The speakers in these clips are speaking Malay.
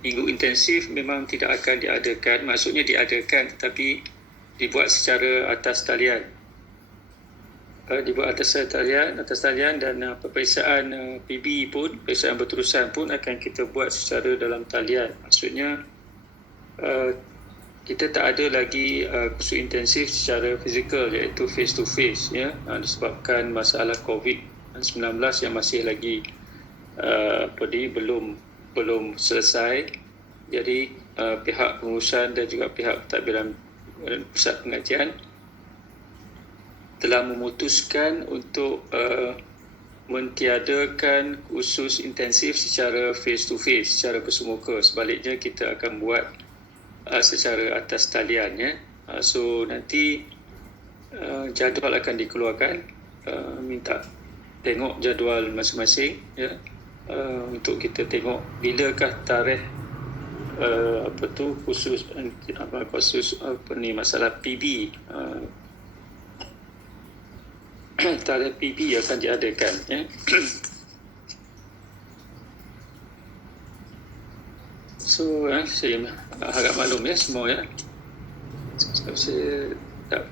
minggu intensif memang tidak akan diadakan, maksudnya diadakan tetapi dibuat secara atas talian. Dibuat atas talian dan peperiksaan PB pun, peperiksaan berterusan pun akan kita buat secara dalam talian. Maksudnya kita tak ada lagi kursus intensif secara fizikal, iaitu face to face, ya, disebabkan masalah COVID-19 yang masih lagi belum selesai. Jadi pihak pengurusan dan juga pihak pentadbiran pusat pengajian telah memutuskan untuk mentiadakan kursus intensif secara face to face, secara bersemuka. Sebaliknya kita akan buat secara atas talian, ya. So nanti jadual akan dikeluarkan, minta tengok jadual masing-masing, ya, untuk kita tengok bilakah tarikh khusus masalah PB, tarikh PB akan diadakan, ya. So saya harap maklum, ya, semua, ya. Saya tak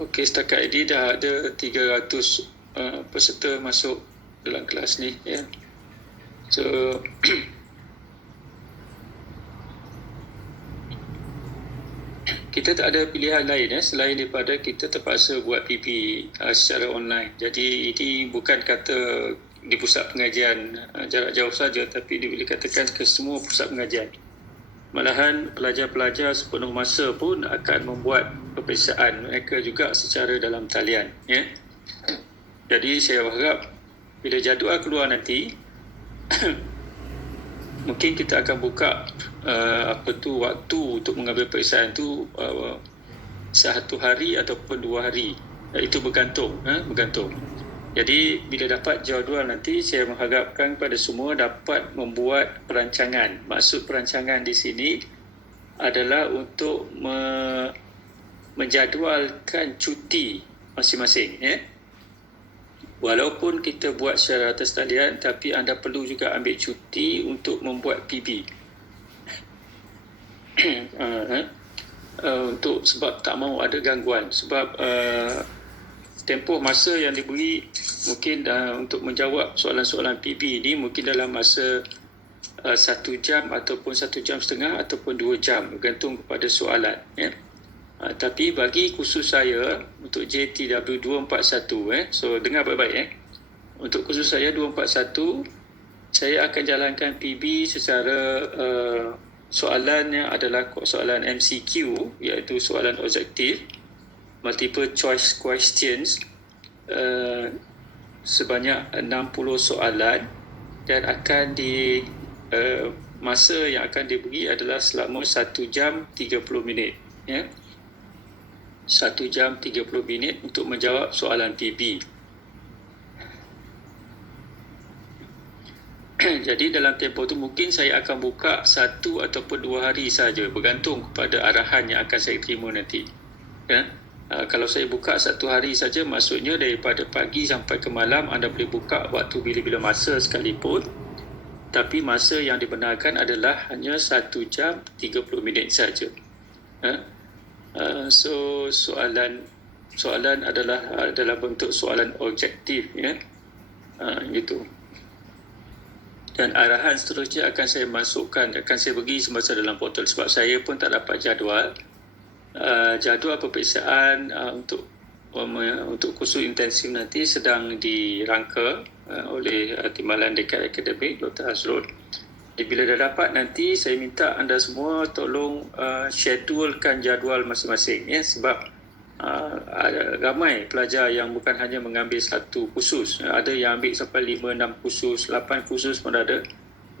okey, setakat ini dah ada 300 peserta masuk dalam kelas ni, ya. So kita tak ada pilihan lain, ya, selain daripada kita terpaksa buat PP secara online. Jadi ini bukan kata di pusat pengajian jarak jauh saja, tapi boleh katakan ke semua pusat pengajian. Malahan pelajar-pelajar sepenuh masa pun akan membuat peperiksaan mereka juga secara dalam talian, ya. Jadi saya harap bila jadual keluar nanti mungkin kita akan buka waktu untuk mengambil peperiksaan tu 1 hari ataupun 2 hari. Itu bergantung. Jadi bila dapat jadual nanti, saya mengharapkan kepada semua dapat membuat perancangan. Maksud perancangan di sini adalah untuk menjadualkan cuti masing-masing, ya. Walaupun kita buat secara atas talian, tapi anda perlu juga ambil cuti untuk membuat PB. Sebab tak mahu ada gangguan. Sebab tempoh masa yang diberi mungkin untuk menjawab soalan-soalan PB ini mungkin dalam masa 1 jam ataupun 1 jam setengah ataupun 2 jam, bergantung kepada soalan, ya. Tapi bagi kursus saya untuk JTW 241, so dengar baik-baik, untuk kursus saya 241, saya akan jalankan PB secara soalannya adalah soalan MCQ, iaitu soalan objektif, multiple choice questions, sebanyak 60 soalan, dan akan masa yang akan diberi adalah selama 1 jam 30 minit, ya. 1 jam 30 minit untuk menjawab soalan PB. Jadi dalam tempoh itu mungkin saya akan buka 1 ataupun 2 hari saja, bergantung kepada arahan yang akan saya terima nanti, ya. Kalau saya buka 1 hari saja, maksudnya daripada pagi sampai ke malam anda boleh buka waktu bila-bila masa sekalipun, tapi masa yang dibenarkan adalah hanya 1 jam 30 minit saja, ya. So soalan adalah dalam bentuk soalan objektif, ya. Gitu. Dan arahan seterusnya akan saya masukkan, akan saya bagi semasa dalam portal, sebab saya pun tak dapat jadual peperiksaan untuk kursus intensif nanti sedang dirangka oleh Timbalan Dekat Akademik Dr. Hazrul. Bila dah dapat nanti, saya minta anda semua tolong schedulekan jadual masing-masing, ya, sebab ramai pelajar yang bukan hanya mengambil 1 kursus, ada yang ambil sampai 5-6 kursus, 8 kursus pun ada.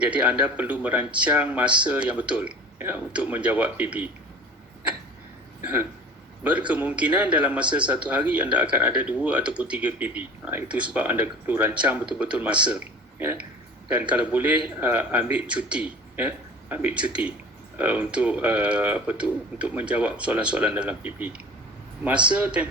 Jadi anda perlu merancang masa yang betul, ya, untuk menjawab PB. Berkemungkinan dalam masa 1 hari anda akan ada 2 ataupun 3 PB. Itu sebab anda perlu rancang betul-betul masa, ya. Dan kalau boleh ambil cuti, ya, untuk untuk menjawab soalan-soalan dalam PB. masa tempoh